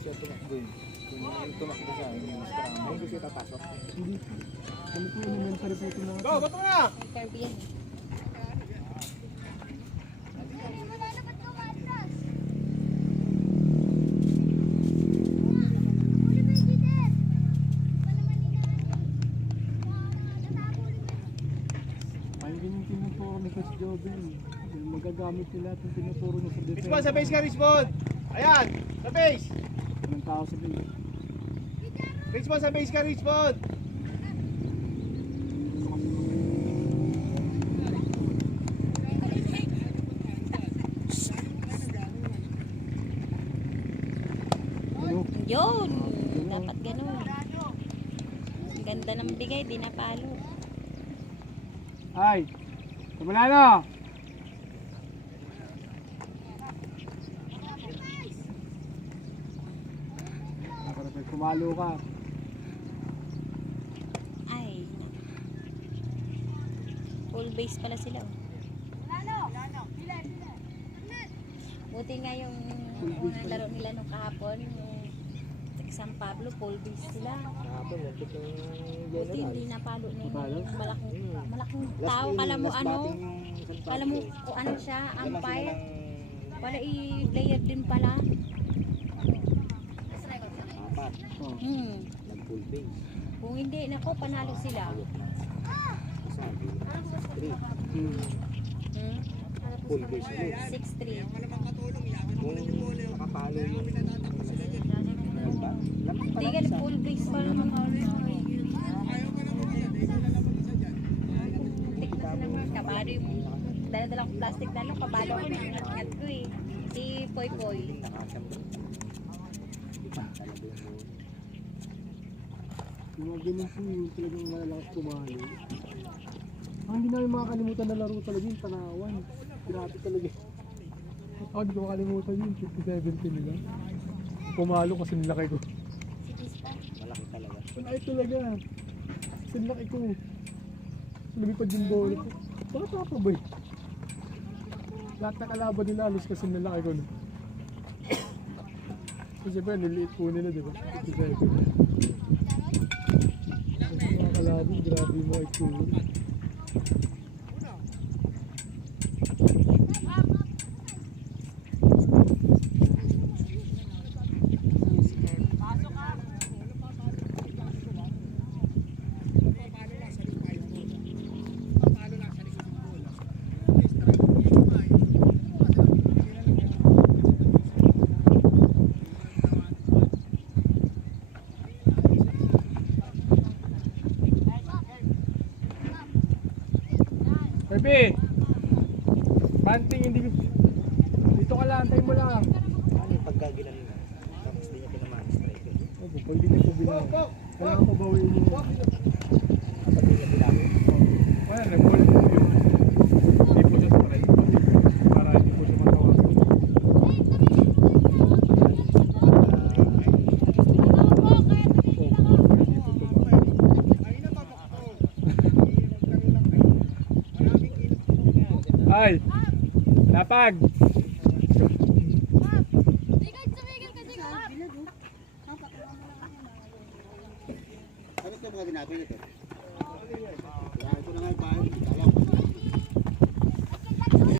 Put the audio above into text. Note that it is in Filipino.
siya tumakbo eh. Kung tumakbo siya, hindi siya tapasok. Hindi. Ano po yung elementary po ito mga... Go, bato na! Kirby yan. Ay, ganyan tinuturo ni Coach Joven. Magagamit nila itong tinuturo niya sa defense. Respawn sa base ka, respawn! Ayan! Sa base! Ng tao sa base. Respawn sa base ka, respawn! Ano? Yun! Dapat ganun. Ang ganda ng bigay, di napalo. Ay! Tumula na! Nakarapit, kumalo ka. Ay. Full base pala sila. Buti nga yung unang laro nila nung kahapon, yung San Pablo, full base sila. Kahapon, nagkit ng Buti hindi napalo na Napalo? yung malaking tao. Kala mo ano, kala mo kung ano siya, umpire. Wala i-player din pala. Apat, Oh. nag-full base. Kung hindi, nako, panalo sila. Isa, 3, full base ulit. 6-3. Kung makapalo yung... Hindi ka full base pa naman. Kabado yung dala-dala kong plastic dalo, kabado ko yung ingat ko eh. Si Poy Poy. Yung mga ganun po yung talagang malalakas kumalo. Hindi namin makakalimutan na laro talaga yung Tanawan. Grabe talaga. Ako hindi ko makalimutan yun, 50-70 nila. Pumalo kasi nilaki ko. Malaki talaga. Malaki talaga. Kasi nilaki ko. Lumipad yung bola ko. Bata pa ba eh? Lahat na kalaban nila alis kasi nilaki ko. Kasi ba, niliit po nila, di ba? 57. Kasi mga kalaban, grabe yung mga itsura. Pepe! Banting hindi... Dito ka lang, antay mo lang. Ano yung pagkagilan nila? Tapos di niya tinamaan striker. Opo, pag di niya po bilang. Kailangan ko bawin yung... Kapag di niya bilangan. Wala, nag-call po yun. Hindi po siya strike. Para hindi po siya matawag. Ay! Napag! Bakit ka ba natin ito? Kaya ito na nga yung bahay. Alam.